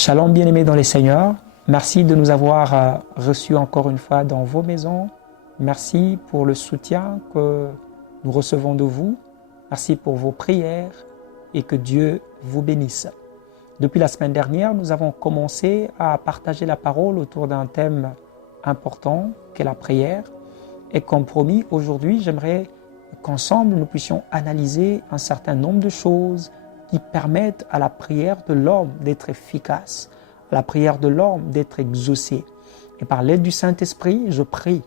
Shalom bien-aimés dans les Seigneurs, merci de nous avoir reçus encore une fois dans vos maisons. Merci pour le soutien que nous recevons de vous. Merci pour vos prières et que Dieu vous bénisse. Depuis la semaine dernière, nous avons commencé à partager la parole autour d'un thème important qu'est la prière. Et comme promis, aujourd'hui, j'aimerais qu'ensemble nous puissions analyser un certain nombre de choses qui permettent à la prière de l'homme d'être efficace, à la prière de l'homme d'être exaucée. Et par l'aide du Saint-Esprit, je prie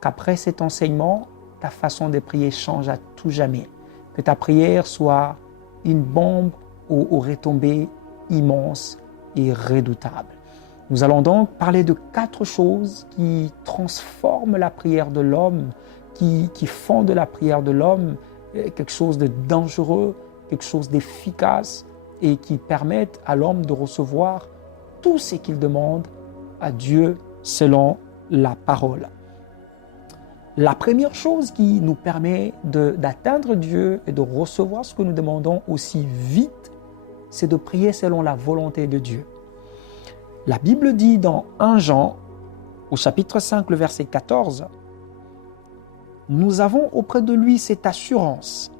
qu'après cet enseignement, ta façon de prier change à tout jamais. Que ta prière soit une bombe aux retombées immenses et redoutables. Nous allons donc parler de 4 choses qui transforment la prière de l'homme, qui font de la prière de l'homme quelque chose de dangereux, quelque chose d'efficace et qui permettent à l'homme de recevoir tout ce qu'il demande à Dieu selon la parole. La première chose qui nous permet d'atteindre Dieu et de recevoir ce que nous demandons aussi vite, c'est de prier selon la volonté de Dieu. La Bible dit dans 1 Jean, au chapitre 5, le verset 14, « Nous avons auprès de lui cette assurance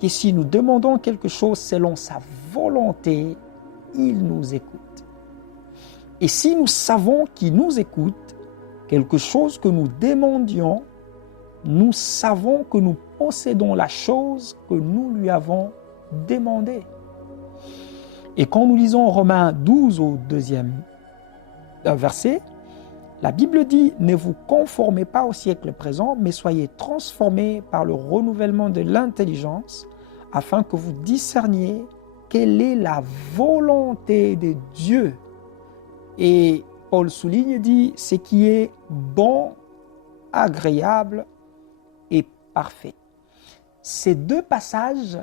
que si nous demandons quelque chose selon sa volonté, il nous écoute. Et si nous savons qu'il nous écoute, quelque chose que nous demandions, nous savons que nous possédons la chose que nous lui avons demandée. » Et quand nous lisons Romains 12 au 2e verset, la Bible dit « Ne vous conformez pas au siècle présent, mais soyez transformés par le renouvellement de l'intelligence, afin que vous discerniez quelle est la volonté de Dieu. » Et Paul souligne, dit « Ce qui est bon, agréable et parfait. » Ces 2 passages,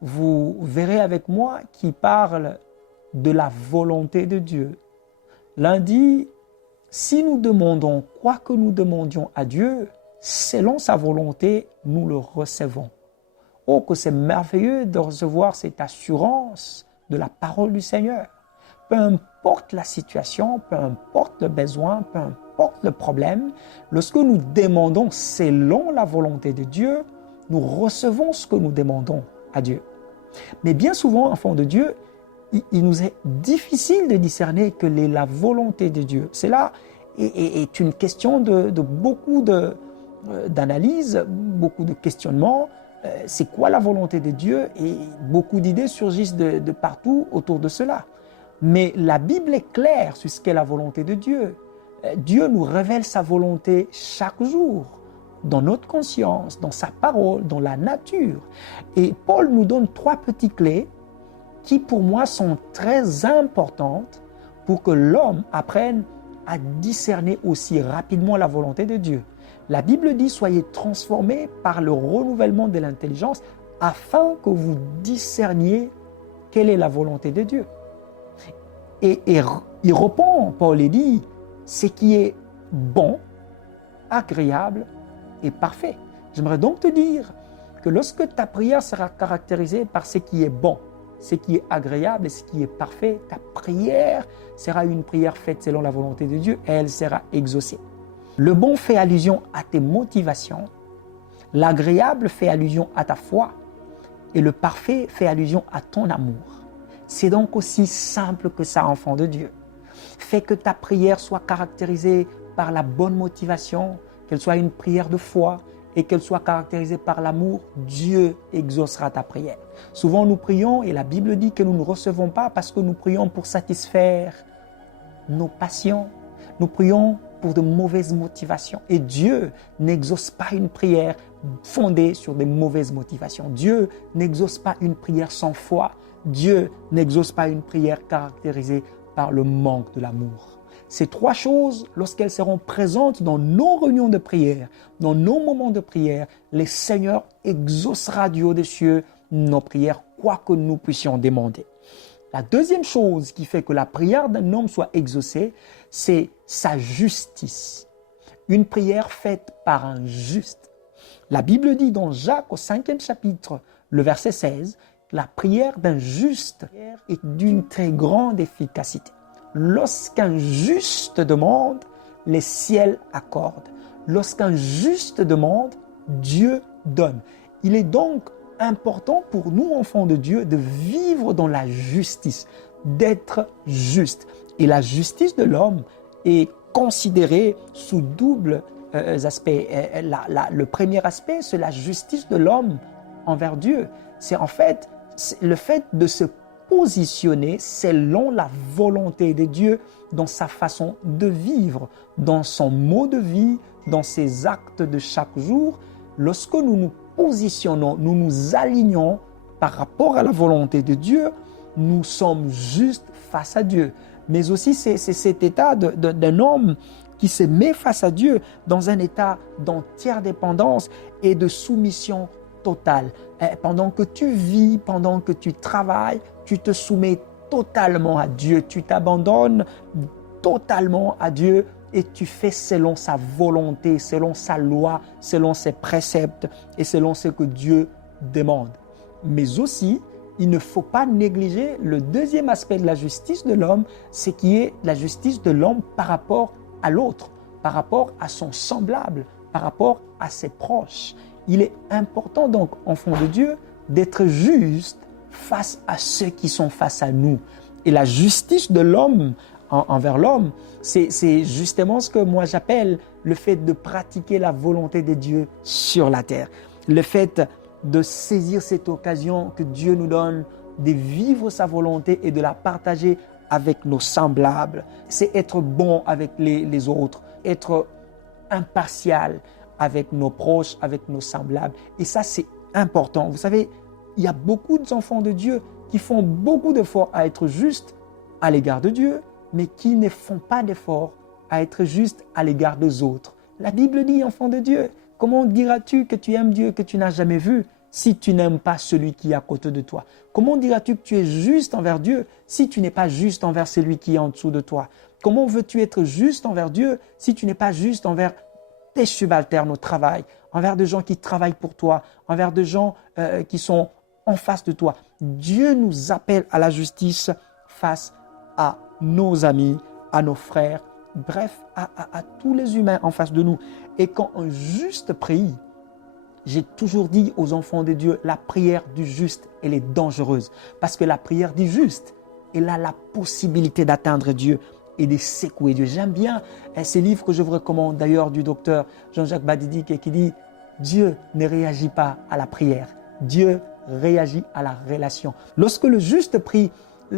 vous verrez avec moi, qui parlent de la volonté de Dieu. L'un dit « Si nous demandons quoi que nous demandions à Dieu, selon sa volonté, nous le recevons. » Oh, que c'est merveilleux de recevoir cette assurance de la parole du Seigneur. Peu importe la situation, peu importe le besoin, peu importe le problème, lorsque nous demandons selon la volonté de Dieu, nous recevons ce que nous demandons à Dieu. Mais bien souvent, enfants de Dieu, il nous est difficile de discerner quelle est la volonté de Dieu. Cela est une question de beaucoup d'analyse, beaucoup de questionnements. C'est quoi la volonté de Dieu? Et beaucoup d'idées surgissent de partout autour de cela. Mais la Bible est claire sur ce qu'est la volonté de Dieu. Dieu nous révèle sa volonté chaque jour, dans notre conscience, dans sa parole, dans la nature. Et Paul nous donne 3 petites clés qui pour moi sont très importantes pour que l'homme apprenne à discerner aussi rapidement la volonté de Dieu. La Bible dit « Soyez transformés par le renouvellement de l'intelligence afin que vous discerniez quelle est la volonté de Dieu. » Et il répond, Paul, et dit « Ce qui est bon, agréable et parfait. » J'aimerais donc te dire que lorsque ta prière sera caractérisée par ce qui est bon, ce qui est agréable et ce qui est parfait, ta prière sera une prière faite selon la volonté de Dieu et elle sera exaucée. Le bon fait allusion à tes motivations, l'agréable fait allusion à ta foi et le parfait fait allusion à ton amour. C'est donc aussi simple que ça, enfant de Dieu. Fais que ta prière soit caractérisée par la bonne motivation, qu'elle soit une prière de foi et qu'elle soit caractérisée par l'amour, Dieu exaucera ta prière. Souvent nous prions et la Bible dit que nous ne recevons pas parce que nous prions pour satisfaire nos passions. Nous prions pour de mauvaises motivations. Et Dieu n'exauce pas une prière fondée sur des mauvaises motivations. Dieu n'exauce pas une prière sans foi. Dieu n'exauce pas une prière caractérisée par le manque de l'amour. Ces 3 choses, lorsqu'elles seront présentes dans nos réunions de prière, dans nos moments de prière, le Seigneur exaucera du haut des cieux nos prières, quoi que nous puissions demander. La deuxième chose qui fait que la prière d'un homme soit exaucée, c'est sa justice. Une prière faite par un juste. La Bible dit dans Jacques au 5e chapitre, le verset 16, la prière d'un juste est d'une très grande efficacité. lorsqu'un juste demande, les ciels accordent. Lorsqu'un juste demande, Dieu donne. Il est donc important pour nous, enfants de Dieu, de vivre dans la justice, d'être juste. Et la justice de l'homme est considérée sous double aspect. Le premier aspect, c'est la justice de l'homme envers Dieu. C'est en fait le fait de se positionner selon la volonté de Dieu dans sa façon de vivre, dans son mode de vie, dans ses actes de chaque jour. Lorsque nous nous positionnons, nous nous alignons par rapport à la volonté de Dieu, nous sommes justes face à Dieu. Mais aussi, c'est cet état d'un homme qui se met face à Dieu dans un état d'entière dépendance et de soumission totale. Pendant que tu vis, pendant que tu travailles, tu te soumets totalement à Dieu, tu t'abandonnes totalement à Dieu et tu fais selon sa volonté, selon sa loi, selon ses préceptes et selon ce que Dieu demande. Mais aussi, il ne faut pas négliger le deuxième aspect de la justice de l'homme, c'est qui est la justice de l'homme par rapport à l'autre, par rapport à son semblable, par rapport à ses proches. Il est important donc, enfant de Dieu, d'être juste face à ceux qui sont face à nous. Et la justice de l'homme envers l'homme, c'est justement ce que moi j'appelle le fait de pratiquer la volonté de Dieu sur la terre. Le fait de saisir cette occasion que Dieu nous donne de vivre sa volonté et de la partager avec nos semblables. C'est être bon avec les autres, être impartial avec nos proches, avec nos semblables. Et ça, c'est important. Vous savez, il y a beaucoup d'enfants de Dieu qui font beaucoup d'efforts à être justes à l'égard de Dieu, mais qui ne font pas d'efforts à être justes à l'égard des autres. La Bible dit, enfant de Dieu, comment diras-tu que tu aimes Dieu que tu n'as jamais vu si tu n'aimes pas celui qui est à côté de toi? Comment diras-tu que tu es juste envers Dieu si tu n'es pas juste envers celui qui est en dessous de toi? Comment veux-tu être juste envers Dieu si tu n'es pas juste envers tes subalternes au travail, envers des gens qui travaillent pour toi, envers des gens qui sont en face de toi? Dieu nous appelle à la justice face à nos amis, à nos frères, bref, à tous les humains en face de nous. Et quand un juste prie, j'ai toujours dit aux enfants de Dieu, la prière du juste, elle est dangereuse. Parce que la prière du juste, elle a la possibilité d'atteindre Dieu et de secouer Dieu. J'aime bien ces livres que je vous recommande d'ailleurs du docteur Jean-Jacques Badidi qui dit « Dieu ne réagit pas à la prière, Dieu réagit à la relation ». Lorsque le juste prie,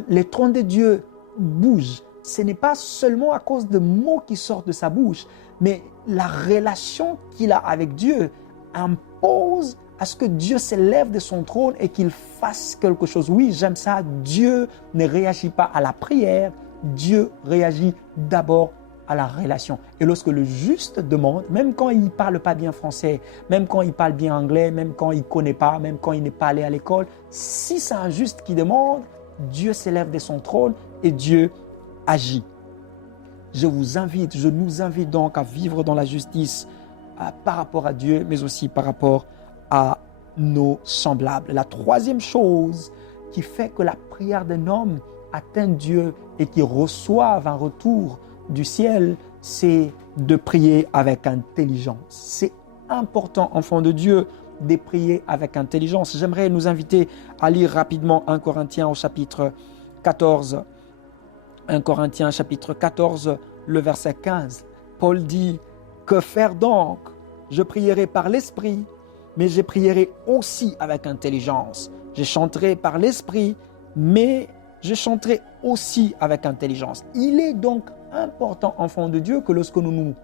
les trônes de Dieu bougent. Ce n'est pas seulement à cause de mots qui sortent de sa bouche, mais la relation qu'il a avec Dieu impose à ce que Dieu s'élève de son trône et qu'il fasse quelque chose. Oui, j'aime ça. Dieu ne réagit pas à la prière. Dieu réagit d'abord à la relation. Et lorsque le juste demande, même quand il ne parle pas bien français, même quand il parle bien anglais, même quand il ne connaît pas, même quand il n'est pas allé à l'école, si c'est un juste qui demande, Dieu s'élève de son trône et Dieu agit. Je nous invite donc à vivre dans la justice par rapport à Dieu, mais aussi par rapport à nos semblables. La troisième chose qui fait que la prière d'un homme atteint Dieu et qui reçoive un retour du ciel, c'est de prier avec intelligence. C'est important, enfant de Dieu, de prier avec intelligence. J'aimerais nous inviter à lire rapidement 1 Corinthiens au chapitre 14. 1 Corinthiens chapitre 14, le verset 15. Paul dit « Que faire donc? Je prierai par l'Esprit, mais je prierai aussi avec intelligence. Je chanterai par l'Esprit, mais je chanterai aussi avec intelligence. » Il est donc important, enfants de Dieu, que lorsque nous nous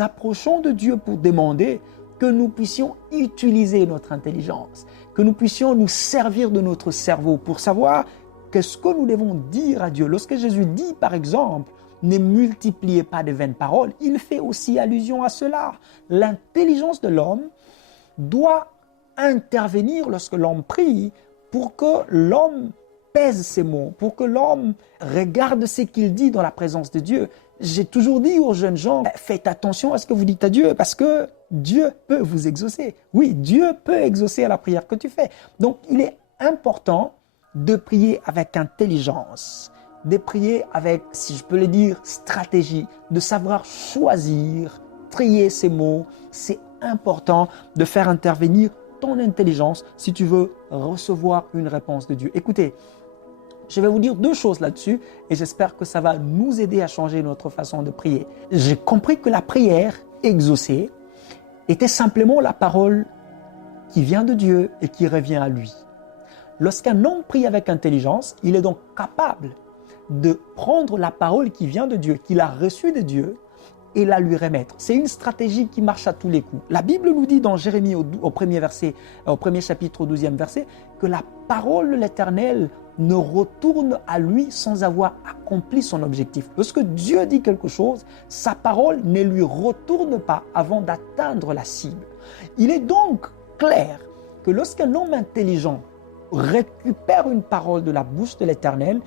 approchons de Dieu pour demander, que nous puissions utiliser notre intelligence, que nous puissions nous servir de notre cerveau pour savoir qu'est-ce que nous devons dire à Dieu. Lorsque Jésus dit, par exemple, ne multipliez pas de vaines paroles, il fait aussi allusion à cela. L'intelligence de l'homme doit intervenir lorsque l'homme prie pour que l'homme pèse ses mots, pour que l'homme regarde ce qu'il dit dans la présence de Dieu. J'ai toujours dit aux jeunes gens, faites attention à ce que vous dites à Dieu parce que Dieu peut vous exaucer. Oui, Dieu peut exaucer à la prière que tu fais. Donc, il est important de prier avec intelligence. de prier avec, si je peux le dire, stratégie, de savoir choisir, trier ses mots. C'est important de faire intervenir ton intelligence si tu veux recevoir une réponse de Dieu. Écoutez, je vais vous dire 2 choses là-dessus et j'espère que ça va nous aider à changer notre façon de prier. J'ai compris que la prière exaucée était simplement la parole qui vient de Dieu et qui revient à lui. Lorsqu'un homme prie avec intelligence, il est donc capable de prendre la parole qui vient de Dieu, qu'il a reçue de Dieu, et la lui remettre. C'est une stratégie qui marche à tous les coups. La Bible nous dit dans Jérémie au premier chapitre, au 12e verset, que la parole de l'Éternel ne retourne à lui sans avoir accompli son objectif. Lorsque Dieu dit quelque chose, sa parole ne lui retourne pas avant d'atteindre la cible. Il est donc clair que lorsqu'un homme intelligent récupère une parole de la bouche de l'Éternel,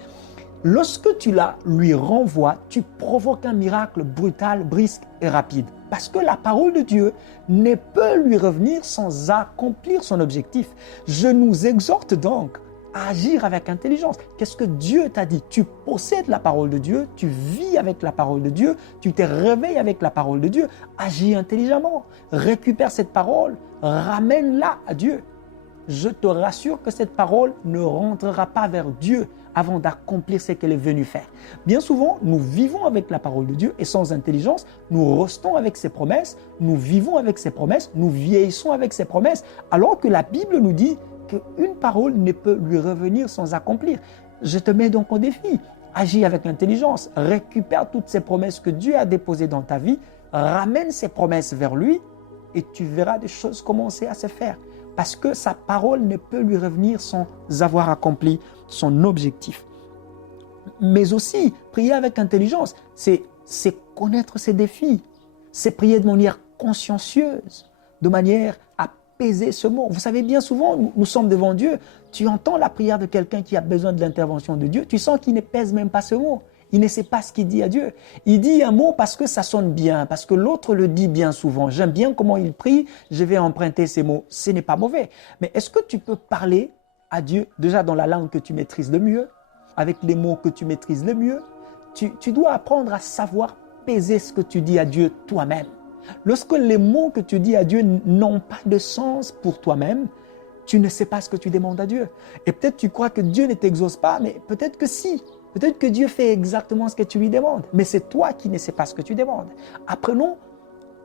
lorsque tu la lui renvoies, tu provoques un miracle brutal, brisque et rapide. Parce que la parole de Dieu ne peut lui revenir sans accomplir son objectif. Je nous exhorte donc à agir avec intelligence. Qu'est-ce que Dieu t'a dit? Tu possèdes la parole de Dieu, tu vis avec la parole de Dieu, tu te réveilles avec la parole de Dieu. Agis intelligemment, récupère cette parole, ramène-la à Dieu. Je te rassure que cette parole ne rentrera pas vers Dieu avant d'accomplir ce qu'elle est venue faire. Bien souvent, nous vivons avec la parole de Dieu et sans intelligence, nous restons avec ses promesses, nous vivons avec ses promesses, nous vieillissons avec ses promesses, alors que la Bible nous dit qu'une parole ne peut lui revenir sans accomplir. Je te mets donc au défi. Agis avec l'intelligence, récupère toutes ces promesses que Dieu a déposées dans ta vie, ramène ces promesses vers lui et tu verras des choses commencer à se faire. Parce que sa parole ne peut lui revenir sans avoir accompli son objectif. Mais aussi, prier avec intelligence, c'est connaître ses défis. C'est prier de manière consciencieuse, de manière à peser ce mot. Vous savez, bien souvent, nous sommes devant Dieu. Tu entends la prière de quelqu'un qui a besoin de l'intervention de Dieu. Tu sens qu'il ne pèse même pas ce mot. Il ne sait pas ce qu'il dit à Dieu. Il dit un mot parce que ça sonne bien, parce que l'autre le dit bien souvent. J'aime bien comment il prie, je vais emprunter ces mots. Ce n'est pas mauvais. Mais est-ce que tu peux parler à Dieu déjà dans la langue que tu maîtrises le mieux, avec les mots que tu maîtrises le mieux? Tu dois apprendre à savoir peser ce que tu dis à Dieu toi-même. Lorsque les mots que tu dis à Dieu n'ont pas de sens pour toi-même, tu ne sais pas ce que tu demandes à Dieu. Et peut-être tu crois que Dieu ne t'exauce pas, mais peut-être que si. Peut-être que Dieu fait exactement ce que tu lui demandes, mais c'est toi qui ne sais pas ce que tu demandes. Apprenons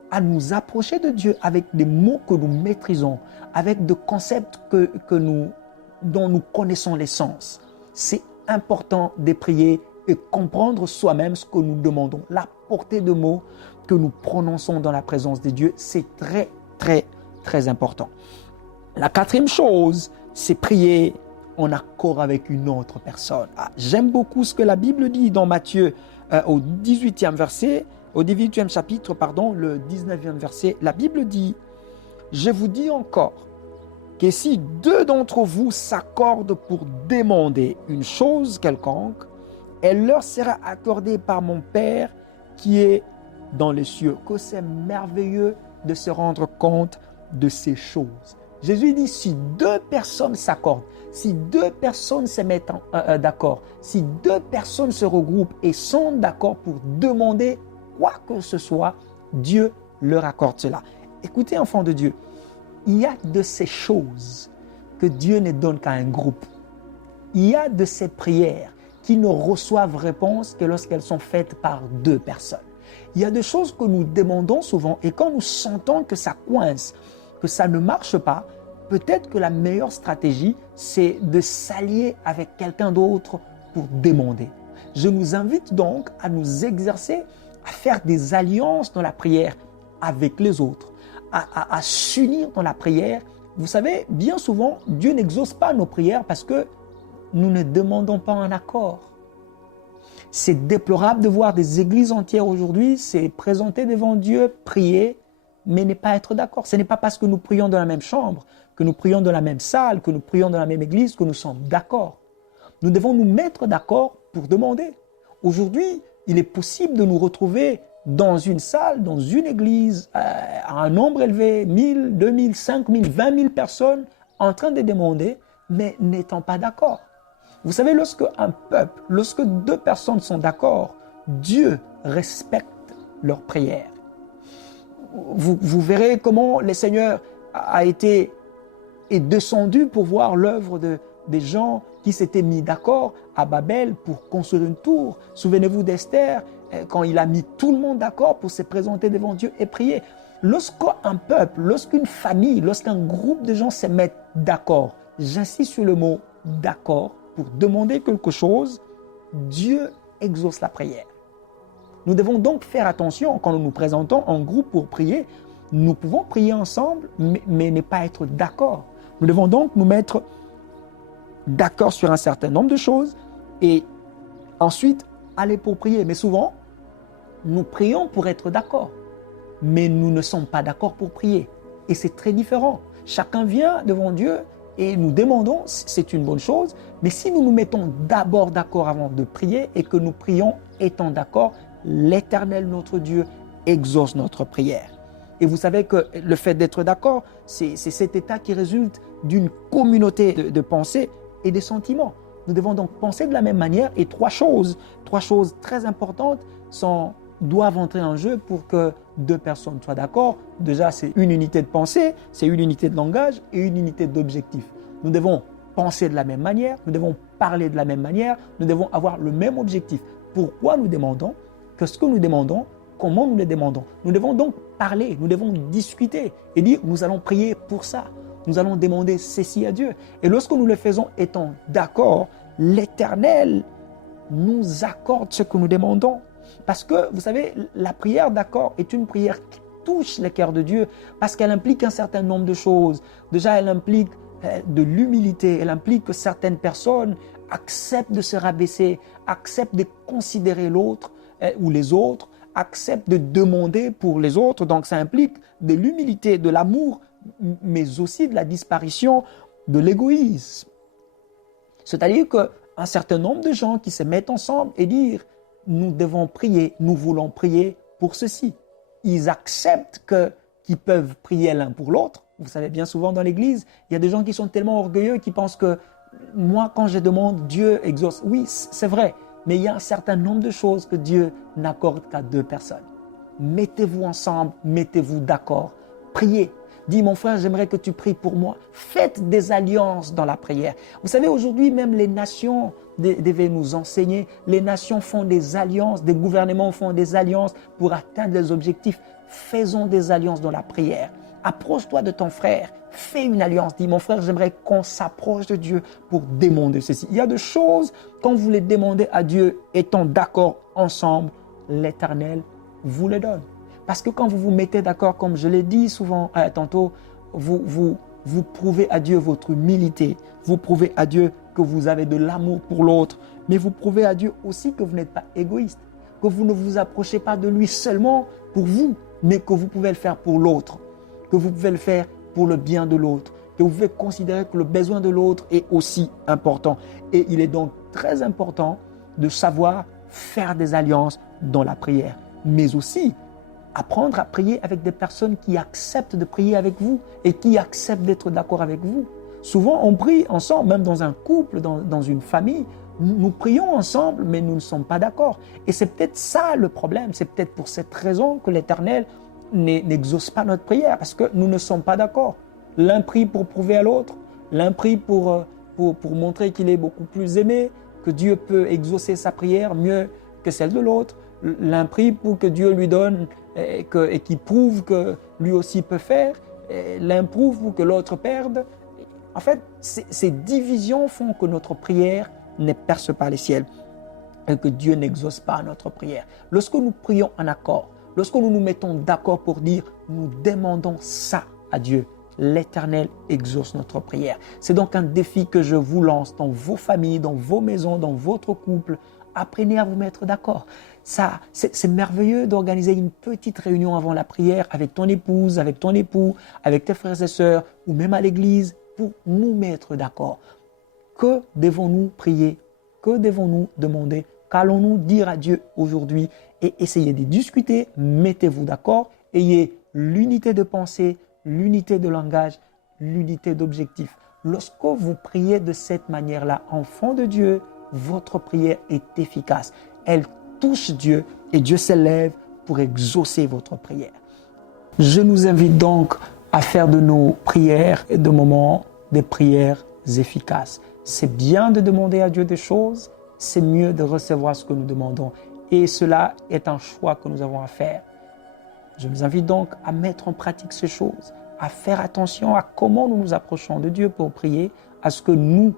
à nous approcher de Dieu avec des mots que nous maîtrisons, avec des concepts dont nous connaissons l'essence. C'est important de prier et comprendre soi-même ce que nous demandons. La portée de mots que nous prononçons dans la présence de Dieu, c'est très, très, très important. La 4e chose, c'est prier en accord avec une autre personne. J'aime beaucoup ce que la Bible dit dans Matthieu au 18e verset, au 18e chapitre, le 19e verset. La Bible dit, « Je vous dis encore que si 2 d'entre vous s'accordent pour demander une chose quelconque, elle leur sera accordée par mon Père qui est dans les cieux. » Que c'est merveilleux de se rendre compte de ces choses. Jésus dit, si 2 personnes s'accordent, si 2 personnes se mettent d'accord, si 2 personnes se regroupent et sont d'accord pour demander quoi que ce soit, Dieu leur accorde cela. Écoutez, enfants de Dieu, il y a de ces choses que Dieu ne donne qu'à un groupe. Il y a de ces prières qui ne reçoivent réponse que lorsqu'elles sont faites par 2 personnes. Il y a des choses que nous demandons souvent et quand nous sentons que ça coince, que ça ne marche pas, peut-être que la meilleure stratégie, c'est de s'allier avec quelqu'un d'autre pour demander. Je nous invite donc à nous exercer, à faire des alliances dans la prière avec les autres, à s'unir dans la prière. Vous savez, bien souvent, Dieu n'exauce pas nos prières parce que nous ne demandons pas un accord. C'est déplorable de voir des églises entières aujourd'hui se présenter devant Dieu, prier, mais ne pas être d'accord. Ce n'est pas parce que nous prions dans la même chambre, que nous prions dans la même salle, que nous prions dans la même église, que nous sommes d'accord. Nous devons nous mettre d'accord pour demander. Aujourd'hui, il est possible de nous retrouver dans une salle, dans une église, à un nombre élevé, 1000, 2000, 5000, 20 000 personnes en train de demander, mais n'étant pas d'accord. Vous savez, lorsque un peuple, lorsque deux personnes sont d'accord, Dieu respecte leur prière. Vous verrez comment le Seigneur est descendu pour voir l'œuvre des gens qui s'étaient mis d'accord à Babel pour construire une tour. Souvenez-vous d'Esther, quand il a mis tout le monde d'accord pour se présenter devant Dieu et prier. Lorsqu'un peuple, lorsqu'une famille, lorsqu'un groupe de gens se mettent d'accord, j'insiste sur le mot d'accord, pour demander quelque chose, Dieu exauce la prière. Nous devons donc faire attention quand nous nous présentons en groupe pour prier. Nous pouvons prier ensemble, mais ne pas être d'accord. Nous devons donc nous mettre d'accord sur un certain nombre de choses et ensuite aller pour prier. Mais souvent, nous prions pour être d'accord, mais nous ne sommes pas d'accord pour prier. Et c'est très différent. Chacun vient devant Dieu et nous demandons, c'est une bonne chose, mais si nous nous mettons d'abord d'accord avant de prier et que nous prions étant d'accord, l'Éternel, notre Dieu, exauce notre prière. Et vous savez que le fait d'être d'accord, c'est cet état qui résulte d'une communauté de pensée et de sentiments. Nous devons donc penser de la même manière et trois choses très importantes doivent entrer en jeu pour que deux personnes soient d'accord. Déjà, c'est une unité de pensée, c'est une unité de langage et une unité d'objectif. Nous devons penser de la même manière, nous devons parler de la même manière, nous devons avoir le même objectif. Pourquoi nous demandons? Qu'est-ce que nous demandons? Comment nous le demandons? Nous devons donc parler, nous devons discuter et dire nous allons prier pour ça. Nous allons demander ceci à Dieu. Et lorsque nous le faisons étant d'accord, l'Éternel nous accorde ce que nous demandons. Parce que, vous savez, la prière d'accord est une prière qui touche le cœur de Dieu parce qu'elle implique un certain nombre de choses. Déjà, elle implique de l'humilité, elle implique que certaines personnes acceptent de se rabaisser, acceptent de considérer l'autre ou les autres, acceptent de demander pour les autres. Donc, ça implique de l'humilité, de l'amour, mais aussi de la disparition de l'égoïsme. C'est-à-dire qu'un certain nombre de gens qui se mettent ensemble et disent « nous devons prier, nous voulons prier pour ceci ». Ils acceptent qu'ils peuvent prier l'un pour l'autre. Vous savez, bien souvent dans l'église, il y a des gens qui sont tellement orgueilleux qui pensent que moi, quand je demande, Dieu exauce. Oui, c'est vrai, mais il y a un certain nombre de choses que Dieu n'accorde qu'à deux personnes. Mettez-vous ensemble, mettez-vous d'accord, priez. Dis, mon frère, j'aimerais que tu pries pour moi. Faites des alliances dans la prière. Vous savez, aujourd'hui, même les nations devaient nous enseigner. Les nations font des alliances, des gouvernements font des alliances pour atteindre des objectifs. Faisons des alliances dans la prière. Approche-toi de ton frère. Fais une alliance. Dis, mon frère, j'aimerais qu'on s'approche de Dieu pour demander ceci. Il y a des choses, quand vous les demandez à Dieu, étant d'accord ensemble, l'Éternel vous les donne. Parce que quand vous vous mettez d'accord, comme je l'ai dit souvent tantôt, vous prouvez à Dieu votre humilité. Vous prouvez à Dieu que vous avez de l'amour pour l'autre. Mais vous prouvez à Dieu aussi que vous n'êtes pas égoïste. Que vous ne vous approchez pas de lui seulement pour vous, mais que vous pouvez le faire pour l'autre. Que vous pouvez le faire pour le bien de l'autre. Que vous pouvez considérer que le besoin de l'autre est aussi important. Et il est donc très important de savoir faire des alliances dans la prière. Mais aussi apprendre à prier avec des personnes qui acceptent de prier avec vous et qui acceptent d'être d'accord avec vous. Souvent, on prie ensemble, même dans un couple, dans une famille. Nous prions ensemble, mais nous ne sommes pas d'accord. Et c'est peut-être ça le problème. C'est peut-être pour cette raison que l'Éternel n'exauce pas notre prière, parce que nous ne sommes pas d'accord. L'un prie pour prouver à l'autre, l'un prie pour montrer qu'il est beaucoup plus aimé, que Dieu peut exaucer sa prière mieux que celle de l'autre. L'un prie pour que Dieu lui donne et qu'il prouve que lui aussi peut faire. L'un prouve pour que l'autre perde. En fait, ces divisions font que notre prière ne perce pas les ciels et que Dieu n'exauce pas notre prière. Lorsque nous prions en accord, lorsque nous nous mettons d'accord pour dire « nous demandons ça à Dieu », l'Éternel exauce notre prière. C'est donc un défi que je vous lance dans vos familles, dans vos maisons, dans votre couple. Apprenez à vous mettre d'accord. Ça, c'est merveilleux d'organiser une petite réunion avant la prière avec ton épouse, avec ton époux, avec tes frères et sœurs, ou même à l'église, pour nous mettre d'accord. Que devons-nous prier? Que devons-nous demander? Qu'allons-nous dire à Dieu aujourd'hui? Et essayez de discuter, mettez-vous d'accord, ayez l'unité de pensée, l'unité de langage, l'unité d'objectif. Lorsque vous priez de cette manière-là, enfant de Dieu, votre prière est efficace. Elle touche Dieu et Dieu s'élève pour exaucer votre prière. Je nous invite donc à faire de nos prières et de moments des prières efficaces. C'est bien de demander à Dieu des choses, c'est mieux de recevoir ce que nous demandons. Et cela est un choix que nous avons à faire. Je vous invite donc à mettre en pratique ces choses, à faire attention à comment nous nous approchons de Dieu pour prier, à ce que nous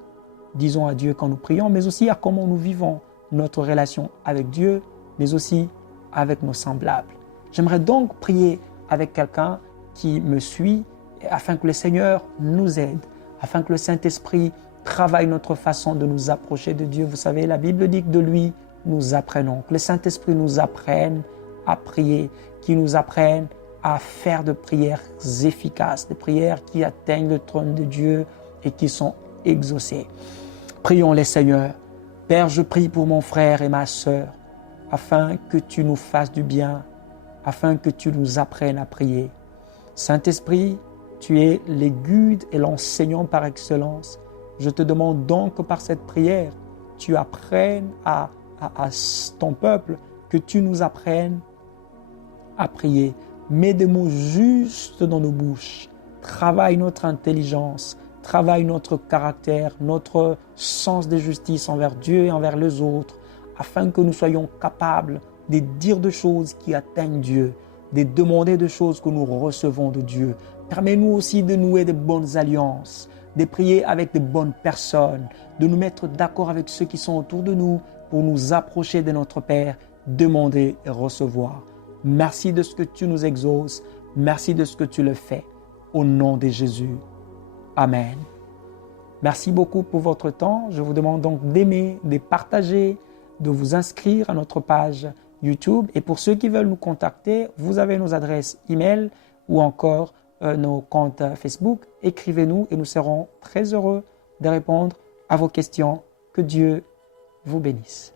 disons à Dieu quand nous prions, mais aussi à comment nous vivons notre relation avec Dieu, mais aussi avec nos semblables. J'aimerais donc prier avec quelqu'un qui me suit afin que le Seigneur nous aide, afin que le Saint-Esprit travaille notre façon de nous approcher de Dieu. Vous savez, la Bible dit que de lui, nous apprenons, que le Saint-Esprit nous apprenne à prier, qu'il nous apprenne à faire de prières efficaces, des prières qui atteignent le trône de Dieu et qui sont exaucées. Prions les Seigneurs. Père, je prie pour mon frère et ma sœur, afin que tu nous fasses du bien, afin que tu nous apprennes à prier. Saint-Esprit, tu es l'aiguille et l'enseignant par excellence. Je te demande donc que par cette prière, tu apprennes à ton peuple, que tu nous apprennes à prier. Mets des mots justes dans nos bouches. Travaille notre intelligence, travaille notre caractère, notre sens de justice envers Dieu et envers les autres, afin que nous soyons capables de dire des choses qui atteignent Dieu, de demander des choses que nous recevons de Dieu. Permets-nous aussi de nouer de bonnes alliances, de prier avec de bonnes personnes, de nous mettre d'accord avec ceux qui sont autour de nous pour nous approcher de notre Père, demander et recevoir. Merci de ce que tu nous exauces. Merci de ce que tu le fais. Au nom de Jésus. Amen. Merci beaucoup pour votre temps. Je vous demande donc d'aimer, de partager, de vous inscrire à notre page YouTube. Et pour ceux qui veulent nous contacter, vous avez nos adresses email ou encore nos comptes Facebook. Écrivez-nous et nous serons très heureux de répondre à vos questions. Que Dieu vous bénisse.